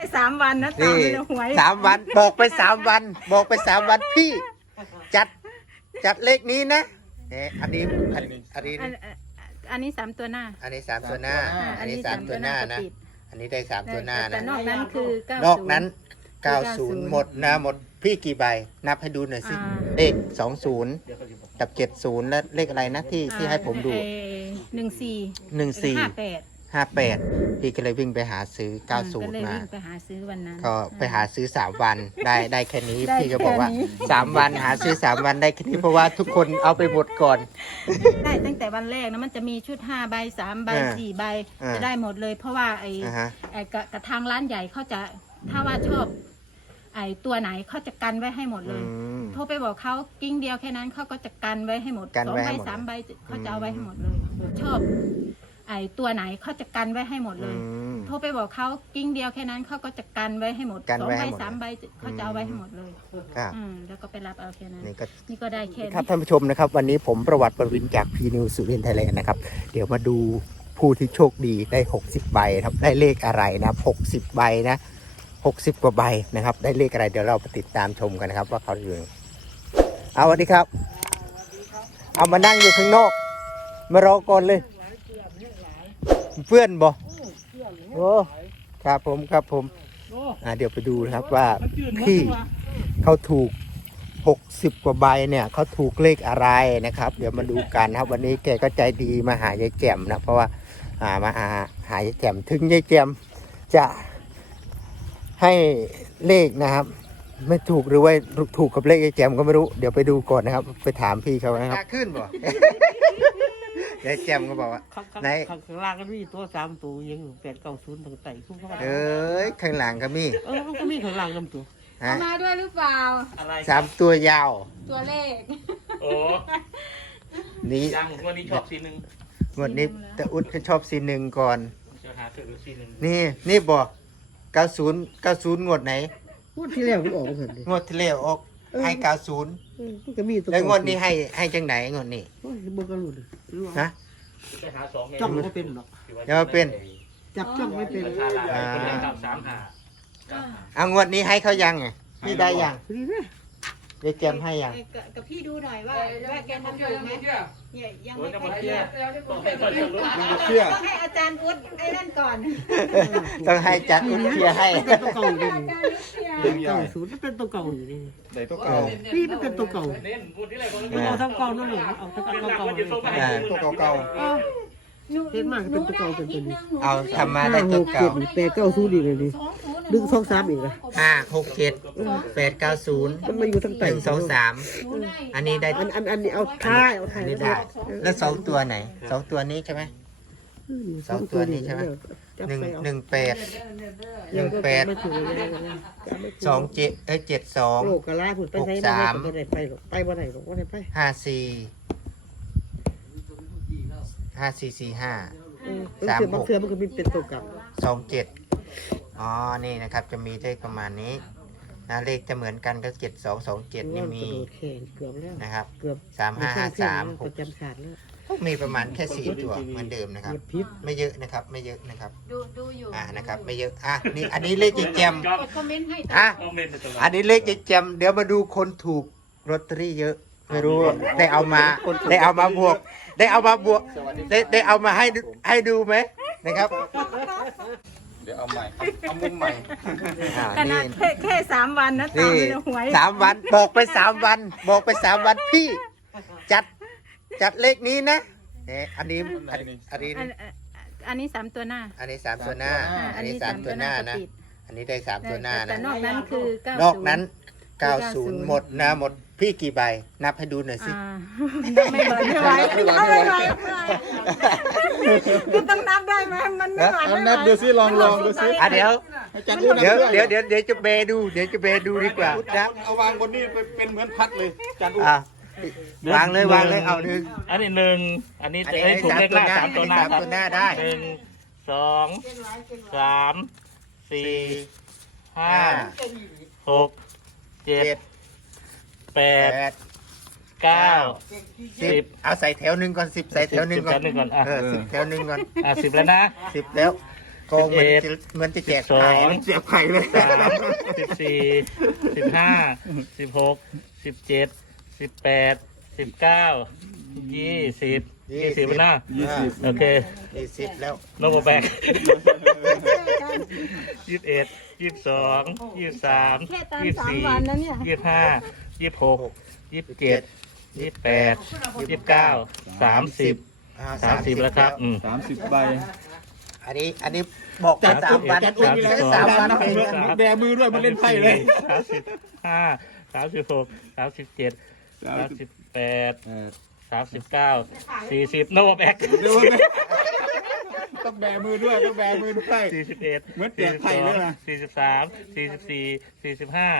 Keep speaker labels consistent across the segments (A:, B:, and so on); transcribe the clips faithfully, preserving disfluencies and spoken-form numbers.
A: สามวันนะตามไปหวย
B: สามวันบอกไปสามวันบอกไปสามวันพี่จัดจัดเลขนี้นะเนี่ยอันนี้อันอันนี้
A: อันอันนี้สามตัวหน้า
B: อันนี้สามตัวหน้าอันนี้สามตัวหน้านะอันนี้ได้สามตัวหน้า
A: แต่
B: นะ
A: นอกนั้นคือเก้าน
B: อกนั้นเก้าสิบหมดนะหมดพี่กี่ใบนับให้ดูหน่อยสิเลขสองศูนย์กับเจ็ดศูนย์และเลขอะไรนะที่ที่ให้ผมดู
A: หนึ่งสี่
B: หนึ่งสี่
A: ห้าแปด
B: ห้าแปดพี่ก็เลยวิ่งไปหาซื้อเก้าศูนย์มา
A: ไปหาซื้อวันนั้น
B: ก็ไปหาซื้อสามวันได้ได้แค่นี้
A: ได้
B: พี่ก็บอกว่า
A: แค่นี้
B: สามวันหาซื้อสามวันได้แค่นี้เพราะว่าทุกคนเอาไปหมดก่อน
A: ได้ตั้งแต่วันแรกนะมันจะมีชุดห้าใบสามใบ
B: อ่า
A: สี่ใบ
B: อ่า
A: จะได้หมดเลย เพราะว่าไอ้
B: อ่าฮะ
A: ไอ้กะกระทางร้านใหญ่เขาจะถ้าว่าชอบไอ้ตัวไหนเขาจะกันไว้ให้หมดเล
B: อื
A: ย
B: ม
A: โทรไปบอกเขากิ้งเดียวแค่นั้นเขาก็จะกันไว้ให้หมด
B: กัน
A: สอง
B: ไว้
A: ใบ
B: ให้หมด
A: สามใบเขาจะเอาไว้
B: อืม
A: ให้หมดเลย ชอบ ไอ้ตัวไหนเขาจะกันไว้ให้หมดเลย
B: อืม
A: โทรไปบอกเขากิ้งเดียวแค่นั้นเขาก็จะกันไว้ให้หมด
B: กัน
A: สอง
B: ไว้
A: ใบ
B: ให้หมด
A: สามใบเขาจะเอาไว้ให้หมดเลย
B: ครับ
A: อืมแล้วก็ไปรับเอาแค่นั้น
B: นี่ก็
A: นี่ก็ได้แค่นี้
B: ครับท่านผู้ชมนะครับ วันนี้ผมประวัติประวินจากพีนิวสุรินทร์ไทยแลนด์นะครับ เดี๋ยวมาดูผู้ที่โชคดีได้หกสิบใบครับได้เลขอะไรนะครับหกสิบใบนะหกสิบกว่าใบนะครับ ได้เลขอะไรเดี๋ยวเราไปติดตามชมกันนะครับ ว่าเขาอยู่เอาสวัสดีครับ เอามานั่งอยู่ข้างนอกมารอก่อนเลยเพื่อนบ่โอ้ครับผมครับผมอ่าเดี๋ยวไปดูนะครับว่าพี่เขาถูกหกสิบกว่าใบเนี่ยเขาถูกเลขอะไรนะครับ เดี๋ยวมาดูกันนะครับ วันนี้แกก็ใจดีมาหายายแจ่มนะเพราะว่าอ่ามาหาหายายแจ่มถึงยายแจ่มจะให้เลขนะครับ ไม่ถูกหรือว่าถูกกับเลขยายแจ่มก็ไม่รู้เดี๋ยวไปดูก่อนนะครับ ไปถามพี่เขานะครับขึ้นบ่ ยายแจ่มก็บอกว่า
C: ข้างข้าง
B: ไหน
C: ข้างข้างล่างก็มีตัวสามตัวยังแปดเก้าศูนย์ต่างไต่ทุกข้างล่าง
B: เอ้ยข้างหลังก็มี
C: เออมันก็มีข้างล่างน้ำตัว
B: ฮะ
A: เอามาด้วยหรือเปล่า
D: อะไร
B: สามตัวยาว
A: ตัวเลข
D: โอ้
B: นี้
D: ยังวันนี้ชอบซีหนึ่ง
B: งวดนี้แต่อุดเขาชอบซีหนึ่งก่อน
D: จะหาซื้อซีหนึ่ง
B: นี่นี่บอกเก้าศูนย์เก้าศูนย์งวดไหน
C: งวดที่แล้วมันออกเหมือนดิ
B: งวดที่แล้วออกให้เก้าศูนย์
C: มันก็มีตัว
B: แล้วงวดนี้ให้ให้จังไหนงวดนี้
C: โอ้ยมันก็รู้ดิรู้
B: ฮะ
D: ไปหาสอง
C: จ้องไม่เป็นหรอก
B: ยังไม่เป็น
C: จับจ้องไม่เป็น
D: ราคาหลายคนเลยครับสามหา
B: เอางวดนี้ให้เขายังไงพี่ได้ยัง
C: นี่นะ
B: ยายแจมให้ยัง
A: กับพี่ดูหน่อยว่าว่าแกทำถูกไหมเนี่ยยัง
D: โอ้
A: ไม่
D: ยจะ
A: ค่อ
D: มาย เชื่
A: เชื่
D: อ
A: อ
D: ต้องให้คนจะรู้
A: ต้องให้อาจารย์อุ๊ดไอ้นั่นก่อน
B: ต้องให้จัดอุดเคลียร์ให้
C: เป็นตัวเก่าอยู่
A: อา
C: นี่
A: จารย์อุ๊ดเคลียร์
C: เก้าศูนย์มันเป็นตัวเก่าอยู่นี่
E: ไหนตัวเก่า
C: นี่มันเป็นตัวเก่า
D: เน้นพูดที่ไรคน
C: มันเอาทั้งเก่านั่นเลยเอาทั้ง
D: เป็นหลัก
C: เก่า
D: มันจะส่งไปให้
E: ตัวเก่า
C: เออ เห็นมากเป็นตัวเก่าเป็นตัวนี้
B: เอาทำมา
C: ห้า
B: ได้
C: ห
B: ตัว
C: ก
B: เก่า
C: เจ็ดแปดเก้าศูนย์อีกเลยนี่ดึงสองสามอีกเลย
B: ห้าหกเจ็ดแปดเก้าศูนย์
C: มันมาอยู่ทั้ง
B: ห
C: ไต่
B: นึ่งสองสามอันนี้ได้
C: อันอันอันนี้เอาท้ายเอาท้า
B: อั
C: ย
B: นนี้ได้ แล้วสองตัวไหนสองตัวนี้ใช่ไหม สองตัวนี้ใช่ไหม หนึ่งหนึ่งแปดหนึ่งแปดสองเจ็ดเอ้ยเจ็ดสอง
C: โลกกะลาผุดไปใช้บ่ได้ไปหรอกไปบ่ได้หรอกบ่ได้ไป
B: ห้าสี่ห้าสี่สี่ห้า
C: สามบางเทือมันก็มีเป็นตัวกลับ
B: สองเจ็ดอ๋อนี่นะครับจะมีได้ประมาณนี้นะเลขจะเหมือนกันก็เจ็ดสองสองเจ็ดนี่มี
C: แข่งเกือบแล้ว
B: นะครับ
C: เกือบ
B: สามห้าห้าสามห
C: ป
B: ก
C: ระจำศาสตร์แล้ว
B: มีประมาณแค่สี่ตัวเหมือนเดิมนะครับ
C: เกือบพิษ
B: ไม่เยอะนะครับไม่เยอะนะครับ
A: ดูดูอยู่
B: อ่านะครับไม่เยอะอ่ะนี่อันนี้เลขแจม
A: กดคอมเมนต์ให้
B: อ่ะ
D: คอมเมนต์ในตลา
B: อั
D: ด
B: นนี้เลขแจมเดี๋ยวมาดูคนถูกลอตเตอรี่เยอะ ไม่รู้ได้เอามาได้เอามาบวก ได้เอามาบวกได้ได้เอามาให้ให้ดูไหมนะครับ
E: เดี๋ยวเอาใหม่ เอาเอามุมใหม่
B: อ่า
A: ขนา
B: นี่
A: ดแค่แค่สามวันนะตาม
B: นี่
A: ไปหวย
B: สามวันบอกไปสามวัน บอกไปสามวันพี่ จัดจัดเลขนี้นะเนี่ยอันนี้อันนี้อันนี้
A: อันอันนี้สามตัวหน้า
B: อันนี้สามตัวหน้า อันนี้สามตัวหน้านะ
A: ปิด
B: อันนี้ได้สามตัวหน้า
A: แต่
B: นะ
A: นอกนั้นคือเก้าน
B: อกนั้นเก้าศูนย์หมดนะหมดพี่กี่ใบ นับให้ดูหน่อยสิ
A: อ่าไม่ไหวไม่ไหวไม่ไหวไม่ไหวคือต้องนับได้ไหมมันไม่ไหว
E: เอา
A: ไม่ไหว
E: นับดูซิลองลองดูซิ
B: อ่ะเดี๋ยว
E: ให้จันอู้นับ
B: เดี๋ยว
E: ด้วย
B: เดี๋ยวเดี๋ยวเดี๋ยวจะเบดู เดี๋ยวจะเบดูดีกว่านะ
E: เอาวางบนนี้เป็นเหมือนพัดเลยจันอู้
B: อ่ะวางเลยวางเลยเอาหนึ่ง
D: อันนี้หนึ่งอันนี้
B: อันนี้
D: เอ้ยถูกเลขหน้าสามตัวหน้า
B: สาม
D: ครับ
B: ตัวหน้าได้
D: หนึ่งสองสามสี่
B: สี่
D: ห้า
B: ห้า
D: หกเจ็
B: เจ็
D: ด
B: ด
D: แป
B: แป
D: ด
B: ด
D: เก้า
B: สิ
D: สิ
B: บบ เอาใส่แถวหนึ่งก่อนสิบใส่แถวหนึ่งก่อน
D: สิบแถวหนึ่งก่อนอ่ะ
B: เออสิบแถวหนึ่งก่อน
D: อ่ะสิบแล้วนะ
B: สิบแล้วโกงเหมือนจะเหมือนจะแจก
D: สอ
B: ไข่
D: ง
B: นะ
E: เสียบไข่เลย
D: สามสิบสี่สิบห้าสิบหกสิบเจ็ดสิบแปดสิบเก้ายี่สิบยี่สิบหน้า
E: ยี่สิบ
D: โอเค
B: ยี่สิบแล้ว
D: โนโบแบกยี่สิบเอ็ดยี่สิบสองยี่สิบสาม
A: แค่ตาม
D: ยี่สิบ
A: สาม
D: สี่
A: วันนะเนี่ย
D: ยี่สิบห้ายี่สิบหกยี่สิบเจ็ดยี่สิบแปดยี่สิบเก้าสามสิบ
B: อ่
D: สามสิบแล้วครับอืม
E: สามสิบใบ
B: อันนี้อันนี้บอกว่าสามวัน
D: จัดอุ้ยมีอะไร
B: สามวัน
E: นะ
B: เป็น
E: แบมือด้วยมาเล่นไพ่เลย
D: สามสิบห้าสามสิบหกสามสิบเจ็ดสามสิบแปดสามสิบเก้าสี่สิบโนแบก
E: ดูไหมต้องแบมือด้วยต้องแบมือด้วย
D: สี่สิบเอ็ด
E: เหมือนแจกไข่เลยนะ
D: สี่สิบสามสี่สิบสี่สี่สิบห้า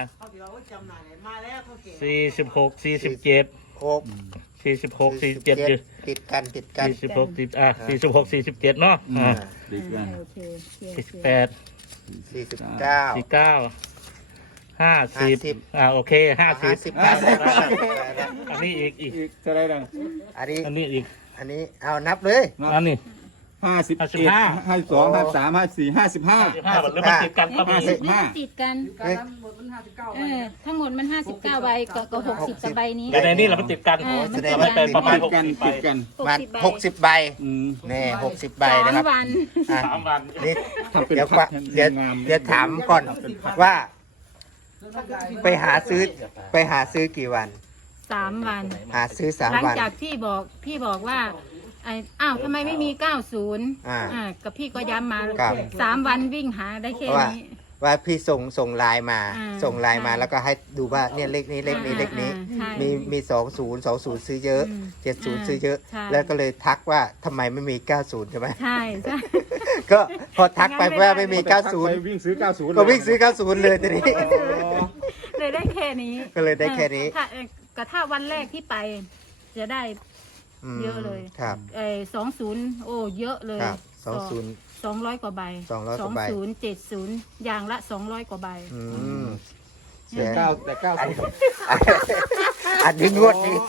D: สี่สิบหกสี่สิบเจ็ด
B: หก
D: สี่สิบหกสี่สิบเจ็ดอยู่
B: ติดกันติดกัน
D: สี่สิบหกสี่อ่ะสี่สิบหกสี่สิบเจ็ดเนาะอ่า
E: ดีกัน
A: โอเคโอเค
D: สี่สิบแปด
B: สี่สิบเก้า
D: สี่เก้าห้าสิบ
B: ห้าสิบ
D: อ่าโอเคห้าสิ
B: ห้า
D: บ
B: สิบแปด
D: อันนี้อีกอีก
E: อีกจะได้ดัง
B: อันนี้
D: อันนี้อีก
B: อันนี้เอานับเลย
D: อันนี้
E: ห้าสิบ
D: ห้าสิบ
E: เอ็ด
D: ห้า
E: ห้าสิบสองห้าสิบสามห้าสิบสี่ห้าสิบห้า
D: ห้าหรือมันติดกันก็มี
E: ห้าสิบ
A: นี่มันติดกัน
B: เฮ้ย
A: เออทั้งหมดมันห้าสิบเก้าใบก็ก็หกสิบกับใบนี้
D: แต่ในนี้เรามันติดกัน
A: เออมันติด
D: เราไม่เป็นประมาณ
E: ติด
D: หก
E: กัน
D: สิบใบ
E: ติดกัน
B: มัน
A: ใบ
B: หกสิบใบ
E: อืม
B: นี่หกสิบใบ
A: สา
B: นะ
A: ม
B: ครับ
A: วัน
B: อ่ะ
D: สามวัน
B: นี่
E: ทำเป็น
B: เดี๋ยว
E: พั
B: ว่า
E: ด
B: เดี๋ยว
E: งาม
B: เดี๋ยวถามก่อนว่า ไปหาซื้อไปหาซื้อกี่วัน
A: สามวัน
B: หาซื้อสาม
A: หลัง
B: วัน
A: จากที่บอกพี่บอกว่าไอ้อ้าวทำไมไม่มีเก้าศูนย์
B: อ่า
A: อ่ากับพี่ก็ย้ำมา
B: ครับ
A: สามวันวิ่งหาได้แค่
B: เพราะว่า
A: นี้
B: ว่าพี่ส่งส่งไลน์มา
A: อ่า
B: ส่งไลน์มา
A: ใช่
B: แล้วก็ให้ดูว่าเนี่ยเลขนี้เลขนี้
A: อ่า
B: เลขนี้
A: อ่าใช่
B: มีมีสองศูนย์สองศูนย์ซื้อเยอะ
A: อืม
B: เจ็ดศูนย์
A: อ่า
B: ซื้อเยอะ
A: ใช่
B: แล้วก็เลยทักว่าทำไมไม่มีเก้าศูนย์ใช่ไหม
A: ใช่ใช่
B: ก็พอทักไป
A: งั้นไม่
B: ว่า
A: ได้
B: ไม่มี
E: ไป
B: เก้าศูนย์
E: วิ่งซื้อเก้าศูนย์
B: ก็วิ่งซื้อเก้าศูนย์เลยทีนี้
A: เลยได้แค่นี้
B: ก็เลยได้แค่นี้
A: ถ้าเอ่อก็ถ้าวันแรกที่ไป จะได้
B: ม
A: เยอะเลย
B: ครับ
A: ไอ้สองศูนย์โอ้เยอะเลย
B: ครับสองศูนย์
A: สองร้อยกว่าใบ
B: สองร้อยกว่าใบ
A: ศูนย์เจ็ดศูนย์อย่างละสองร้อยกว่าใบ
B: อืม
E: แต่เก้าแต่เก้าศูนย์
B: อันนี้งวดนี้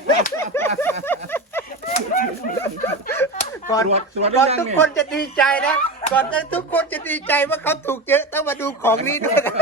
B: ก่อน
E: ตรวจตรวจ
B: ก่อน
E: ได้ยัง
B: ทุก
E: เนี่ย
B: คนจะดีใจนะ ก่อนทุกคนจะดีใจว่าเขาถูกเยอะต้องมาดูของนี้ด้วยนะ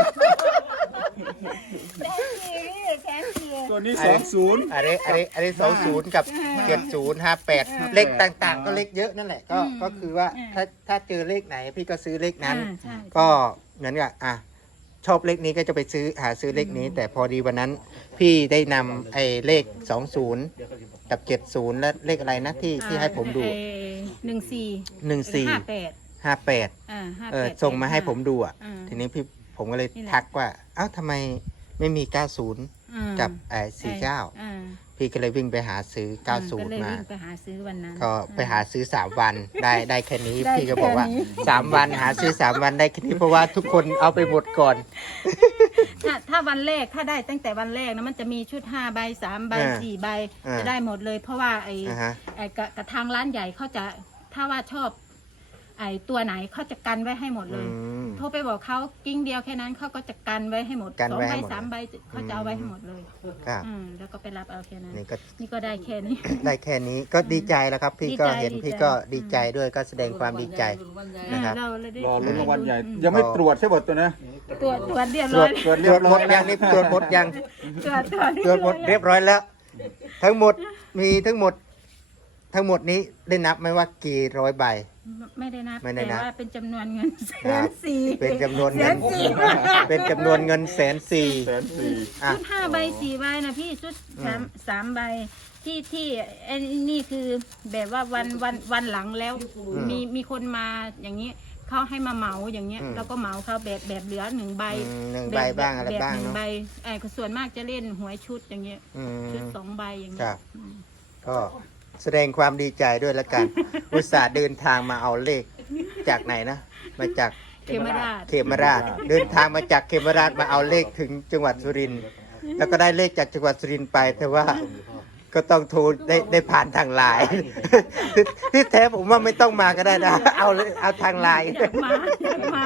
E: ตัวนี้สองศูนย์
B: อันนี้อันนี้อันนี้สองศูนย์กับเจ็ดศูนย์ห้าแปดเลขต่างๆ ก็เลขเยอะนั่นแหละ ก็
A: อืม
B: ก็คือว่า
A: อืม
B: ถ้าถ้าเจอเลขไหนพี่ก็ซื้อเลขนั้น
A: อ่าใช่
B: ก็เหมือนกับอ่ะชอบเลขนี้ก็จะไปซื้อหาซื้อเลขนี้ แต่พอดีวันนั้นพี่ได้นำไอ้เลขสองศูนย์กับเจ็ดศูนย์และเลขอะไรนะที่ที่ให้ผมดู
A: ไอ้หนึ่งสี่
B: หนึ่งสี่
A: ห้าแปด
B: ห้าแปด
A: อ่าห้า
B: เอ
A: แป
B: อ
A: ด
B: ส่งมาให้ผมดูอ่ะ
A: อืม
B: ทีนี้พี่ผมก็เลย
A: นี่แหละ
B: ทักว่า เอ้าทำไมไม่มี เก้าศูนย์
A: อืม
B: กับไอ้สี่เก้า
A: อ่า
B: พี่ก็เลยวิ่งไปหาซื้อ
A: ก็
B: 90
A: เลย
B: มา
A: วิ่งไปหาซื้อวันนั้น
B: ก็ไปหาซื้อ สาม วันได้ได้แค่นี้
A: ได้
B: พี่ก็บอกว่า
A: แค่นี้
B: สาม วันหาซื้อ สาม วันได้แค่นี้เพราะว่าทุกคนเอาไปหมดก่อน
A: ถ้าถ้าวันแรกถ้าได้ตั้งแต่วันแรกนะมันจะมีชุดห้าใบสามใบ
B: อ่า
A: สี่ใบ
B: อ่า
A: จะได้หมดเลย เพราะว่าไอ้
B: อ่าฮะ
A: ไอ้กะกะทางร้านใหญ่เขาจะถ้าว่าชอบ ไอ้ตัวไหนเขาจะกันไว้ให้หมดเล
B: อื
A: ย
B: ม
A: โทรไปบอกเขากิ้งเดียวแค่นั้นเขาก็จะกันไว้ให้หมด
B: กัน
A: สอง
B: ไว้
A: ใบ
B: ให้หมด
A: สามใบเขาจะเอาไว้ให้หมดเลย
B: ครับ
A: อืมแล้วก็ไปรับเอาแค่นั้น
B: นี่ก็
A: นี่ก็ได้แค่นี้
B: ได้แค่นี้ก็ดีใจแล้วครับ พี่ก็
A: ดีใจ
B: เห็น
A: ดีใจ
B: พี่ก็ดีใจด้วยก็แสดงความดีใจ นะครับ
A: เราเลยได้
E: รอลุ้นรางวัลใหญ่
A: อืม
E: ยังไม่ตรวจใช่ไหมตัวนะ
A: ตรวจตรวจเรียบ
B: ตร
A: ร้
B: ว
A: อ
B: จ
A: ย
E: ตรวจ
B: ต
E: เรี
B: ร
E: ยว
B: จ
E: บร้
B: หม
E: อย
B: ดยังนี่ตรวจหมดยัง
A: ตรวจตรวจ
B: ตรวจหมดเรียบร้อยแล้ว ทั้งหมดมีทั้งหมด ทั้งหมดนี้ได้นับไหมว่ากี่ร้อยใบ
A: ไม่ได้นับ
B: ไม่ได้นับ
A: แต่ว่าเป็นจำนวนเงินแส
B: ครั
A: น
B: บ
A: สี่
B: เป็นจำนวน
A: แส
B: เงิน
A: นสี่
B: เป็นจำนวนเงินแสนสี่
E: แสนสี่
B: อ่ะ
A: ชุดห้าใบสี่ใบนะพี่ชุดสามสามใบที่ที่ไอ้นี่คือแบบว่าวันวันวันหลังแล้ว มีมีคนมาอย่างนี้เขาให้มาเหมาอย่างเงี้ย
B: อืม
A: แล้วก็เหมาเขาแบบแบบเหลือหนึ่งใบ
B: อืมหนึ่งใบบ้างอะไร
A: แบบ
B: บ้าง
A: หนึ่ง
B: เนาะ
A: ใบไอ้ส่วนมากจะเล่นหวยชุดอย่างเงี้ย
B: อืม
A: ชุดสองใบอย่าง
B: ค
A: เงี้
B: รั
A: ย
B: บ ก็แสดงความดีใจด้วยละกัน อุตส่าห์เดินทางมาเอาเลขจากไหนนะ มาจาก
A: เขมราช
B: เขมราช เดินทางมาจากเขมราชมาเอาเลขถึงจังหวัดสุรินทร์แล้วก็ได้เลขจากจังหวัดสุรินทร์ไป แต่ว่าก็ต้องโทรได้ได้ผ่านทางไลน์ ที่ที่แท้ผมว่าไม่ต้องมาก็ได้นะ เอาเลยเอาทางไลน์
A: อยากมาอยากมา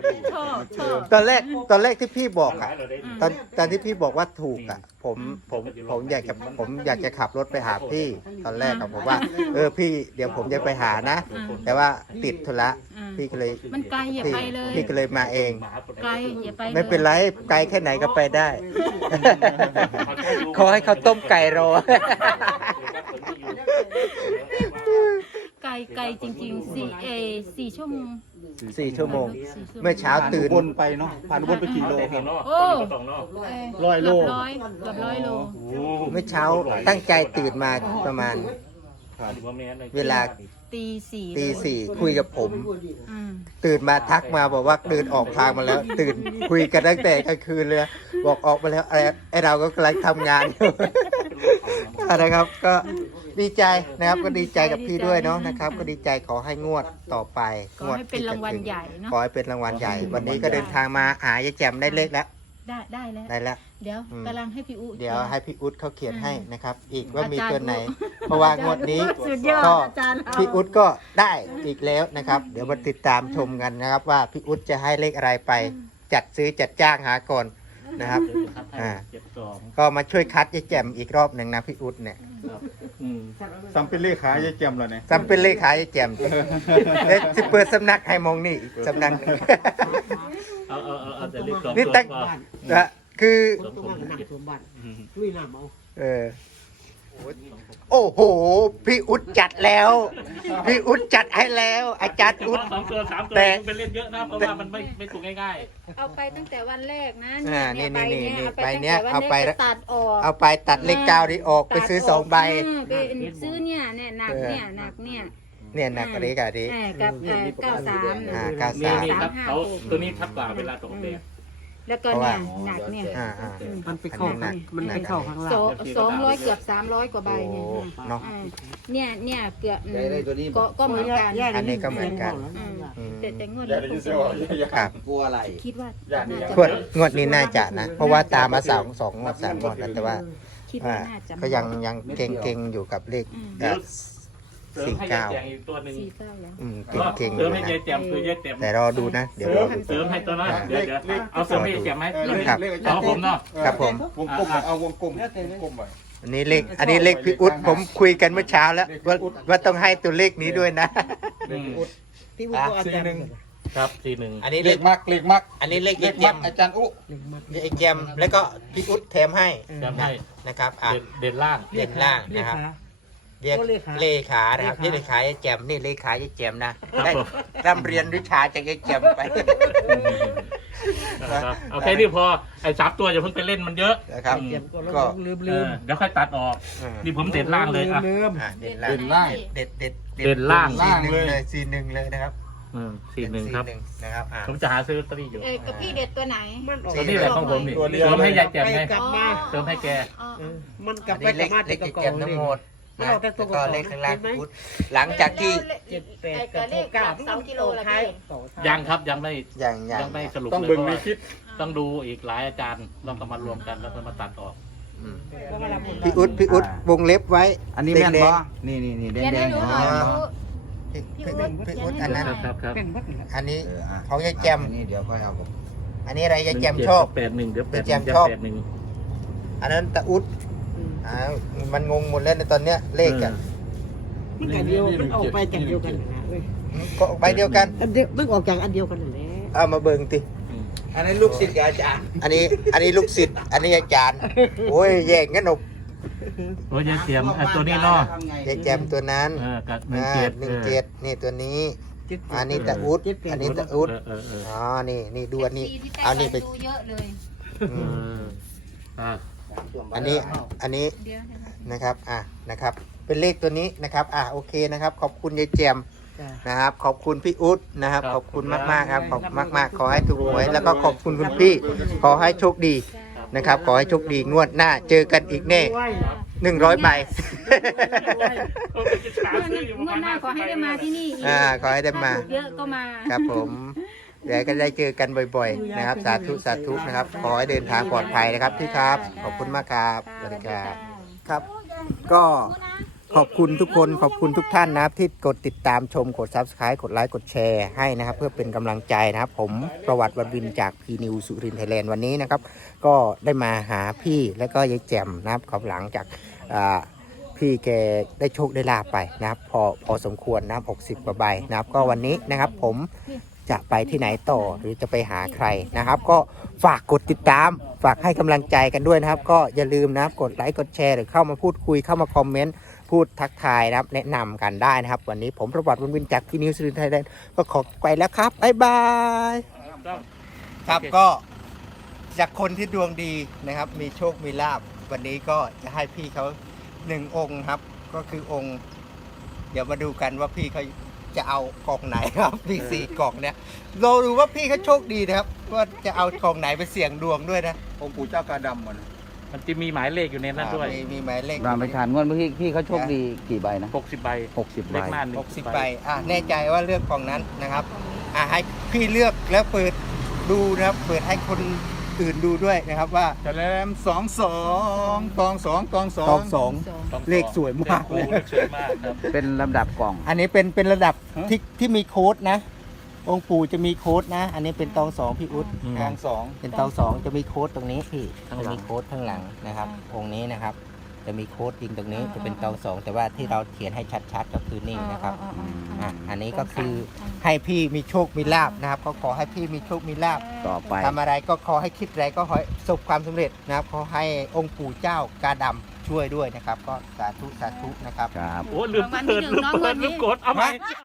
A: ชอบชอบ
B: ตอนแรกตอนแรกที่พี่บอกอ่ะตอนตอนที่พี่บอกว่าถูกอ่ะผมผมผมอยากจะผมอยากจะขับรถไปหาพี่ตอนแรกกับผมว่า เออพี่เดี๋ยวผมจะไปหานะ แต่ว่าติดธุระ
A: อืม
B: พี่ก็เลย
A: มันไกลอย่า
B: พี่
A: ไปเลย
B: พี่ก็เลยมาเอง
A: ไกลอย่าไปลย
B: ไม่เป็นไรไกลแค่ไหนก็ไปได้ ขอให้เขาต้มไก่รอ
A: ไกลไกลจริงๆสี่เอสี่ชั่วโมง
B: สี่ชั่วโมง
A: สี่ชั่วโมง
B: เมื่อเช้าตื่น
E: ผ่านอุบลไปเนาะผ่านอุบลไปกี่โลครับ
A: โอ้
D: สองนอก
A: เอ่อ
E: ร้อยโล
A: เกือบร้อยเกือบร้อยโล
B: เมื่อเช้าตั้งใจตื่นมาประมาณ เวลา
A: ตีสี่
B: ตีสี่คุยกับผม
A: อืม
B: ตื่นมาทักมาบอกว่าตื่นออกทางมาแล้ว ตื่นคุยกันตั้งแต่กลางคืนเลย บอกออกมาแล้วไอ้ไอเราก็กำลังทำงานอยู่ นะครับ ก็ดีใจนะครับ ก็ดีใจกับพี่ด้วยเนาะนะครับ ก็ดีใจขอให้งวดต่อไป
A: ของ
B: วด
A: ให้เป็นรางวัลใหญ่เนาะ
B: ขอให้เป็นรางวัลใหญ่ วันนี้ก็เดินทางมาหายายแจ่มได้เลขแล้ว
A: ได้ได้แล้ว
B: ได้แล้ว
A: เดี๋ยว
B: อืม
A: กำลังให้พี่อุ
B: เดี๋ยวให้พี่อุ๊ดเขาเขียนให้
A: อืม
B: นะครับ อีกว่ามี
A: อาจารย์
B: ตัวไหน
A: อุ๊ด
B: เพราะว่างวดนี้
A: สุดยอด
B: ก็
A: อาจารย์เอา
B: พี่อุ๊ดก็ได้อีกแล้วนะครับ เดี๋ยวมาติดตามชมกันนะครับ ว่าพี่อุ๊ดจะให้เลขอะไรไป จัดซื้อจัดจ้างหาก่อนนะครับ อ่า
D: เจ็ดสอง
B: ก็มาช่วยคัดยายแจ่มอีกรอบหนึ่งนะพี่อุ๊ดเนี่ย
D: อืม
E: ซ้ำเป็นเลขขายายแจมแล้วเนี่ย
B: จำเป็นเลขขายยายแจ่มสิเดี๋ยวจะเปิดสำนักให้มองนี่อีกสำนักหนึ่ง
D: เอาเอาเอาเอาแต่เลขสอง
B: นี่
D: ตัว
B: ตั้ง
D: พอ
B: นะคือ
D: สองตัวหนัก
C: ลุยน้ำเอา
B: เออโอ้โห พี่อุ๊ดจัดแล้ว พี่อุ๊ดจัดให้แล้ว อาจารย์อุ๊ด
D: สองตัวสามตัว
B: แต่
D: เป็นเล่นเยอะนะเพราะว่ามันไม่ไม่ถูกง่าย
A: เอาไปตั้งแต่วันแรกนะ
B: อ่า
A: เนี่ย
B: นี่
A: ใบ
B: นี่
A: เนี้ย
B: นี่
A: เอาไป
B: ใบ
A: ตั้ง
B: เนี้ย
A: แต่วัน
B: เอา
A: แร
B: ไป
A: กจะตัดออก
B: เอาไปตัดเลขเก้านี้ออกไปซื้อสองใบ
A: อืมไปซื้อเนี่ยเนี่ยหนักเนี่ยหนักเนี่ย
B: เนี่ยหนักกว่านี้กับนี้
A: อ่ากับเอ่อเก้าสาม
B: อ่า
A: นะ
B: เก้า
D: ๆนี่
B: สาม
D: นี่ครับ
A: สามห้า
D: เขา
A: หก
D: ตัวนี้ชัดกว่าเวลาตกแดด
A: แล้วก็
B: เพราะ
A: เนี่
B: ว่า
A: ยหนักเนี่ย
B: อ่าอ่า
C: มันไปเข้าข้างมันไปเข้าข้างล่าง
A: สองสองร้อยเกือบสามร้อยกว่าใบ
B: โอ้
A: เนี่ย
B: เนาะ
A: อ่าเนี่ยเนี่ยเกือบอืมก็ก็เหมือนกัน
B: อันนี้ก็เหมือนกัน
A: อืม
B: อืม
A: แต่แต่งวด
E: ยาย
A: นี้
E: ได้ยินเสียงว่า
B: ครับ
E: กลัวอะไร
A: คิดว่า
E: อยากมี
A: น่าจะ
B: งวดงวดนี้น่าจะนะ เพราะว่าตามมาสองสองงวดสามงวดแล้วแต่ว่า
A: คิด
B: อ่า
A: ว่าน่าจะ
B: ก็ยังยังเก่งเก่งๆอยู่กับเลข
A: อืม
B: เอ่อ
D: เสริมให้ยายแจงอีกตัวหนึ่ง
A: สี่เก้าแล้ว
B: อืม
D: ก็
B: เก่งๆอ
D: เสริ
B: ยู่
D: มให้
B: นะ
D: ยายแจมคือยายแจม
B: แต่รอดูนะ เดี๋ยวรอดู
D: เสริมให้ตัวนั้นเดี๋ยวเดี๋ยวเอาเสริมให้ยายแจมไหม
E: เออเลข
B: ครับ
E: เลขอาจาร
D: เอา
E: ย์
D: ผมเนาะ
B: ครับผม
E: วงกลมเอาวงกลมวงกลมไว้
B: อันนี้เลขอันนี้เลขพี่อุ๊ดผมคุยกันเมื่อเช้าแล้วว่าว่าต้องให้ตัวเลขนี้ด้วยนะ
D: อืม
C: ที่พูดว่าอาจารย์
D: ครับสี่หนึ่ง
B: อันนี้
E: เล
B: เล
E: ข
B: ข
E: มักเลขมัก
B: อันนี้เลข
E: เล
B: ยา
E: ข
B: ยแจ
E: มัก
B: ม
E: อาจารย์อุ
B: เลขยายแจมแล้วก็พี่อุ๊ดแถมให้
D: จำให้
B: นะครับอ่ะ
D: เด่นเด่นล่าง
B: เด่นล่างนะครับ เรียก
C: โอ้เลขา
B: เลขานะครับนี่เลขายายแจมนี่เลขายายแจมนะได้
D: ผม
B: ร่ำเรียนวิชาจากยายแจมไป
D: ครับเอาแค่นี้พอไอ้สามตัวอย่าเพิ่งไปเล่นมันเยอะ
B: นะครับ
D: อืม
C: เจ็บก็
B: ก็
C: ลืม
D: เอ
C: ลืม
D: อเดี๋ยวค่อยตัดออก
B: อืม
D: นี่ผมเด่นล่างเลยอ่ะ
C: ลืม
B: อ่ะเด่นล่าง
E: เด่นล่าง
B: เด็ดเด็ด
D: เด่นล่าง
B: สี่หนึ่งเลยสี่หนึ่งเลยนะครับ
D: อืมสี่หนึ่งครับ
B: สี่นะครับอ่ะ
D: ผมจะหาซื้อลอตเตอรี่อยู่
A: เออกับพี่เด็ดตัวไหน
C: มันออก
D: ตัวนี้แหละของผมนี่
E: ตัวเดียว
D: เสริมให้ยายแจมไง
C: กลับมา
D: เสริมให้แก
A: อ๋อ
C: เออมันกลั
B: อั
C: บ
B: น
C: ไป
B: นี้
C: ก
B: เล
C: ลั
B: ข
C: บมา
B: เล
C: ติ
B: ข
C: ด
B: ยาย
C: กระ
B: แจ
C: กอ
B: ม
C: ง
B: ทั้งหมด
C: มัน
B: นะ
C: ออกแต่ตั
B: แล้ว ว
C: กระ
B: ก็
C: กอง
B: เลขข้างล่าง
C: เห็นไหม
B: พุทธหลังจากที่
C: เจ็ดแปด
A: ไอ้
C: กับ
A: เลข
C: เก้า
A: สองกิโลละ
C: ท้าย
A: พี่
C: ต่อท้าย
D: ยังครับยังไม่
B: อย่างอย่าง
D: ยังไม่สรุป
E: ต้อง
D: เลย
E: เบิ่ง
D: เพราะ
E: ใน
D: ว่า
E: คลิป
D: ต้องดูอีกหลายอาจารย์ต้องก็มารวมกันแล้วก็มาตัดออก
B: อืม
C: เพราะว่าเรา
B: พี่อุ๊ดพี่อุ๊ดวงเล็บไว้
E: อันนี้แม่น
B: แด
E: บ่
B: ง
E: นี่นี่นี่แด
A: เขียน
E: งแด
A: ให้
E: ง
A: ดูหน่อย
B: อ๋อ
A: ดู
B: ๆพี่พี่พี่อุ๊ดอันนั้น
D: ครับครับ
C: เป็นวัดนี่แหละ
B: อันนี้ของยายแจม
E: อันนี้เดี๋ยวค่อยเอา
B: อันนี้อะไรยายแจมชอบ
D: แปดหนึ่งเดี๋ยวแปด
B: ยายแจมชอบ
D: แปดหนึ่ง
B: อันนั้นตะอุ๊ด
C: อืม
B: อ่ามันงงหมดแล้วในตอนเนี้ยเลขอ่ะ
C: มันอันเดียวมันออกไปจากเดียวกันนะเว้ย
B: ก็ใบเดียวกัน
C: อันเดียวมันออกจากอันเดียวกันนั่นแหละ
B: เอามาเบิ่งติ
E: อันนี้ลูกศิษย์กับอาจารย์
B: อันนี้อันนี้ลูกศิษย์อันนี้อาจารย์โอ้ยแย่งกันหนบ
D: โอ้ยยายเจียมไอ้ตัวนี้เนาะ
B: ยายแจมตัวนั้น
D: เออกับหนึ่ง
B: อ่า
D: เจ็ด
B: หนึ่งเจ็ดนี่ตัวนี้
C: เจ็ด
B: อันนี้ตะอุ๊ด
C: เจ็ดแปด
B: อันนี้ตะอุ๊ด
D: เออเออเออ
B: อ๋อนี่นี่ดูอันนี้
A: ที่
B: เอานี่ไป
A: ดูเยอะเลย
B: อื
D: เอ
B: ม
D: ออ่า
B: อันนี้อันนี้
A: เดี๋ยวนะ
B: นะครับอ่ะนะครับ เป็นเลขตัวนี้นะครับอ่ะโอเคนะครับ ขอบคุณยายแจม
C: จ้ะ
B: นะครับ ขอบคุณพี่อุ๊ดนะครับ ขอบคุณมากมากๆครับขอบคุณมากมากๆขอให้ถูกหวยแล้วก็ขอบคุณคุณพี่ ขอให้โชคดีนะครับ ขอให้โชคดีงวดหน้าเจอกันอีกแน่
C: ด้วย
B: หนึ่งร้อยใบ
A: เมื่อหน้าขอให้ได้มาที่นี่อีก
B: อ่าขอให้ได้มา
A: ถ้ถูกเยอะก็มา
B: ครับผมเดี๋ยวก็ได้เจอกันบ่อยๆนะครับ สาธุสาธุนะครับ ขอให้เดินทางปลอดภัยนะครับพี่ครับ ขอบคุณมากครับสวัสดีครับ ครับ ก็ขอบคุณทุกคนขอบคุณทุกท่านนะครับที่กดติดตามชมกด ซับสไครบ์ กดไลค์กดแชร์ให้นะครับ เพื่อเป็นกำลังใจนะครับ ผมประวัติวันวินจากพีนิวสุรินทร์ไทยแลนด์วันนี้นะครับ ก็ได้มาหาพี่และก็ยายแจ่มนะครับขอบหลังจากอ่าพี่แกได้โชคได้ลาบไปนะครับ พอพอสมควรนะครับหกสิบกว่าใบนะครับ ก็วันนี้นะครับ ผมจะไปที่ไหนต่อหรือจะไปหาใครนะครับ ก็ฝากกดติดตาม ฝากให้กำลังใจกันด้วยนะครับ ก็อย่าลืมนะครับกดไลค์กดแชร์หรือเข้ามาพูดคุยเข้ามาคอมเมนต์พูดทักทายนะครับแนะนำกันได้นะครับ วันนี้ผมประวัติวันวินจากพีนิวสุรินทร์ไทยแลนด์ก็ขอไปแล้วครับบ๊ายบายครับก็จากคนที่ดวงดีนะครับ มีโชคมีลาบวันนี้ก็จะให้พี่เขาหนึ่งองค์ครับ ก็คือองค์ เดี๋ยวมาดูกันว่าพี่เขาจะเอากล่องไหนครับพี่สี่กล่องเนี่ยเราดูว่าพี่เขาโชคดีนะครับว่าจะเอากล่องไหนไปเสี่ยงดวงด้วยนะ
E: องค์ปู่เจ้ากาดำมัน
D: มันจะมีหมายเลขอยู่ในนั้นด้วย
B: มีมีหมายเลข
F: รามไปทานงวดเมื่อกี้พี่เขาโชคดีกี่ใบนะ
D: หกสิบใบ
F: หกสิบใบ
D: เลขม่านนึ่ง
B: หกสิบใบอ่ะแน่ใจว่าเลือกกล่องนั้นนะครับอ่ะให้พี่เลือกแล้วเปิดดูนะครับเปิดให้คนอื่นดูด้วยนะครับว่า
E: จะแลมสองสองตองสองตองสอ
B: ตอง งสอง
D: ต้อง
B: เลขสวยมาก
D: เลขสวยมากครับ
F: เป็นลำดับกล่อง
B: อันนี้เป็นเป็นระดับที่ที่มีโค้ดนะ องค์ปู่จะมีโค้ดนะ อันนี้เป็นตองสองพี่อุ๊ด
E: ตองสอง
B: เป็นตองสองจะมีโค้ดตรงนี้พี่
D: ข้างหลั
B: จะ
D: ง
B: มีโค้ดข้างหลังนะครับ องค์นี้นะครับ จะมีโค้ดยิงตรงนี้จะเป็นตองสองแต่ว่าที่เราเขียนให้ชัดๆก็คือนี่นะครับอ่ะอันนี้ก็คือให้พี่มีโชคมีลาบนะครับก็ขอให้พี่มีโชคมีลาบ
F: ต่อไป
B: ทำอะไรก็ขอให้คิดอะไรก็ขอให้ประสบความสำเร็จนะครับขอให้องค์ปู่เจ้ากาดำช่วยด้วยนะครับ ก็สาธุสาธุนะครับ
F: ครับ
D: โอ้ลืมเปิดลืมเปิดลืมกดเอาไหม